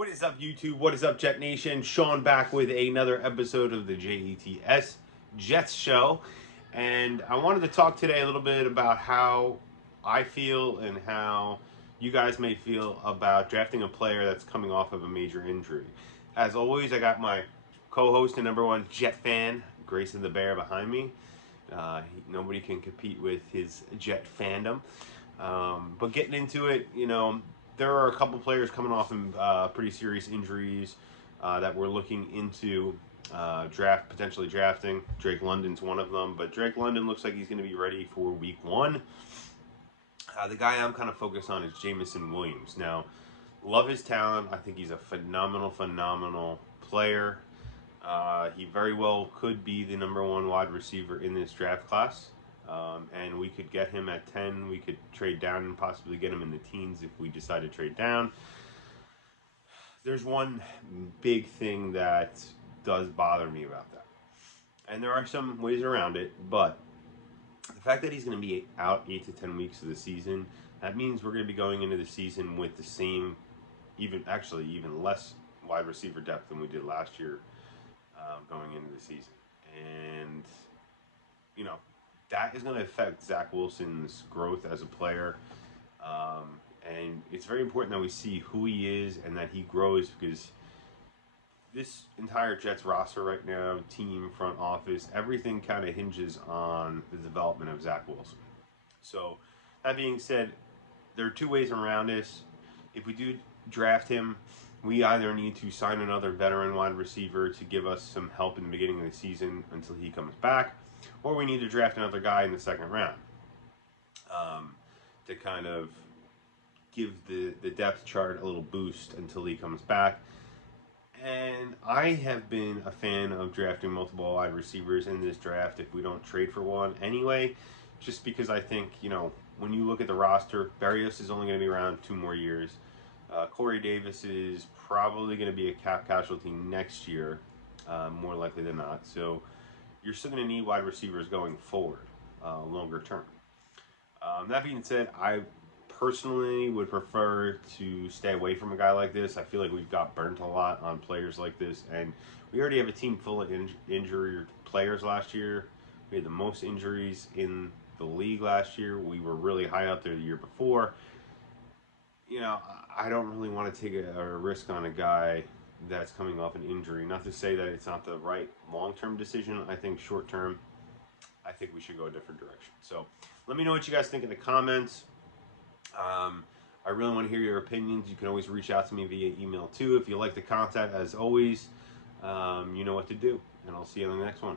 What is up, YouTube? What is up, Jet Nation? Sean back with another episode of the JETS Jets Show. And I wanted to talk today a little bit about how I feel and how you guys may feel about drafting a player that's coming off of a major injury. As always, I got my co-host and number one Jet fan, Grayson the Bear, behind me. Nobody can compete with his Jet fandom. But getting into it, there are a couple players coming off pretty serious injuries that we're looking into potentially drafting. Drake London's one of them, but Drake London looks like he's going to be ready for week one. The guy I'm kind of focused on is Jameson Williams. Now, love his talent. I think he's a phenomenal player. He very well could be the number one wide receiver in this draft class. And we could get him at 10. We could trade down and possibly get him in the teens if we decide to trade down. There's one big thing that does bother me about that. And there are some ways around it, but the fact that he's going to be out 8 to 10 weeks of the season, that means we're going to be going into the season with the same, even less wide receiver depth than we did last year going into the season. And, that is going to affect Zach Wilson's growth as a player. And it's very important that we see who he is and that he grows, because this entire Jets roster right now, team, front office, everything kind of hinges on the development of Zach Wilson. So, that being said, there are two ways around this. If we do draft him, we either need to sign another veteran wide receiver to give us some help in the beginning of the season until he comes back, or we need to draft another guy in the second round to kind of give the depth chart a little boost until he comes back. And I have been a fan of drafting multiple wide receivers in this draft if we don't trade for one anyway, just because I think, when you look at the roster, Berrios is only going to be around 2 more years. Corey Davis is probably going to be a cap casualty next year, more likely than not. So you're still going to need wide receivers going forward, longer term. That being said, I personally would prefer to stay away from a guy like this. I feel like we've got burnt a lot on players like this, and we already have a team full of injury players last year. We had the most injuries in the league last year. We were really high up there the year before. I don't really want to take a risk on a guy that's coming off an injury. Not to say that it's not the right long-term decision. I think short-term, I think we should go a different direction. So let me know what you guys think in the comments. I really want to hear your opinions. You can always reach out to me via email too. If you like the content, as always, you know what to do. And I'll see you on the next one.